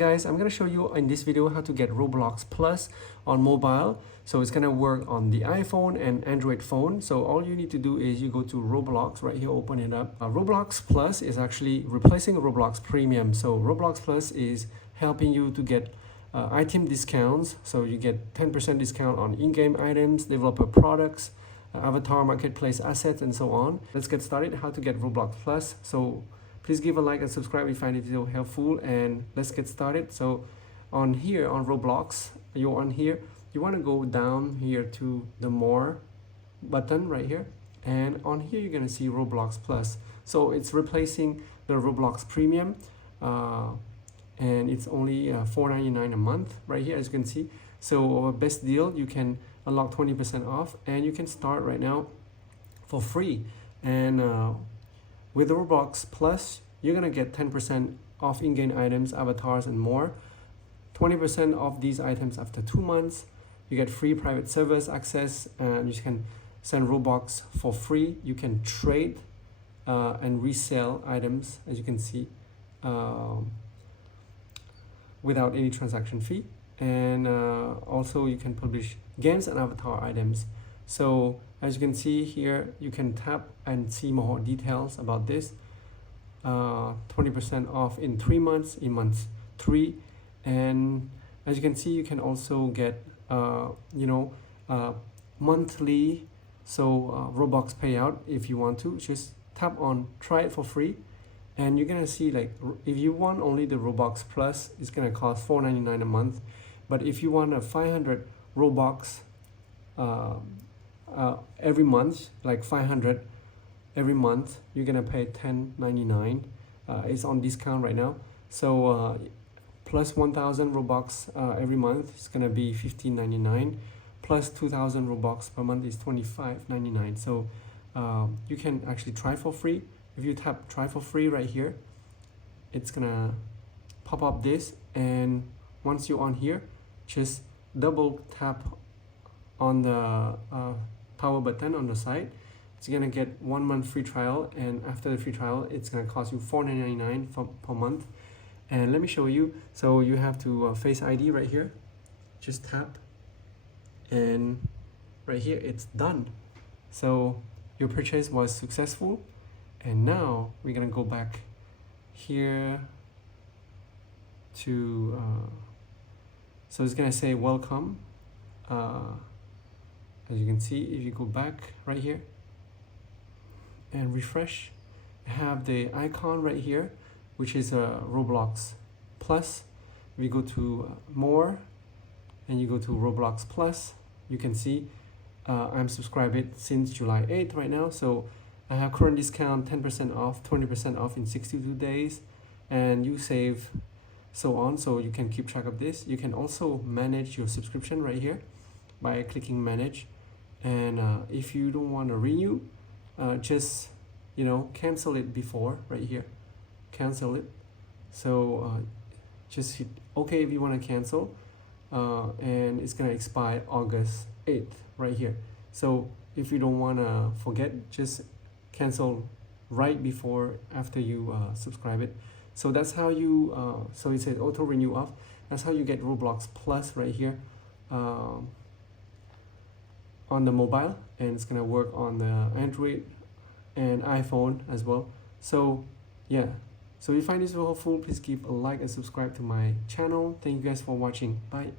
guys, I'm gonna show you in this video how to get Roblox Plus on mobile. So it's gonna work on the iPhone and Android phone. So all you need to do is you go to Roblox right here, open it up. Roblox Plus is actually replacing Roblox Premium. So Roblox Plus is helping you to get item discounts. So you get 10% discount on in-game items, developer products, avatar marketplace assets, and so on. Let's get started. How to get Roblox Plus. So please give a like and subscribe if you find the video helpful, and let's get started. So on here on Roblox, you want to go down here to the more button right here, and on here you're going to see Roblox Plus. So it's replacing the Roblox Premium, and it's only $4.99 a month right here, as you can see. So best deal, you can unlock 20% off, and you can start right now for free. And with Roblox Plus, you're gonna get 10% off in-game items, avatars, and more. 20% off these items after 2 months. You get free private servers access, and you can send Robux for free. You can trade and resell items, as you can see, without any transaction fee. And also you can publish games and avatar items. So as you can see here, you can tap and see more details about this. 20% off in 3 months, in month 3. And as you can see, you can also get monthly Robux payout if you want to. Just tap on try it for free, and you're gonna see, like, if you want only the Robux Plus, it's gonna cost $4.99 a month. But if you want a 500 Robux every month, like 500 every month, you're gonna pay $10.99. It's on discount right now. So plus 1,000 Robux every month is gonna be $15.99. Plus 2,000 Robux per month is $25.99. So you can actually try for free. If you tap try for free right here, it's gonna pop up this, and once you're on here, just double tap on the power button on the side. It's gonna get 1 month free trial, and after the free trial, it's gonna cost you $4.99 per month. And let me show you. So you have to Face ID right here. Just tap, and right here it's done. So your purchase was successful. And now we're gonna go back here to so it's gonna say welcome. As you can see, if you go back right here and refresh, have the icon right here, which is a Roblox Plus. If you go to more and you go to Roblox Plus, you can see I'm subscribed since July 8th right now. So I have current discount, 10% off, 20% off in 62 days, and you save, so on. So you can keep track of this. You can also manage your subscription right here by clicking manage. And if you don't want to renew, just cancel it before right here, cancel it. So just hit OK if you want to cancel, and it's gonna expire August 8th right here. So if you don't want to forget, just cancel right before, after you subscribe it. So that's how you so it says auto renew off. That's how you get Roblox Plus right here on the mobile, and it's gonna work on the Android and iPhone as well. So yeah, so if you find this helpful, please give a like and subscribe to my channel. Thank you guys for watching. Bye.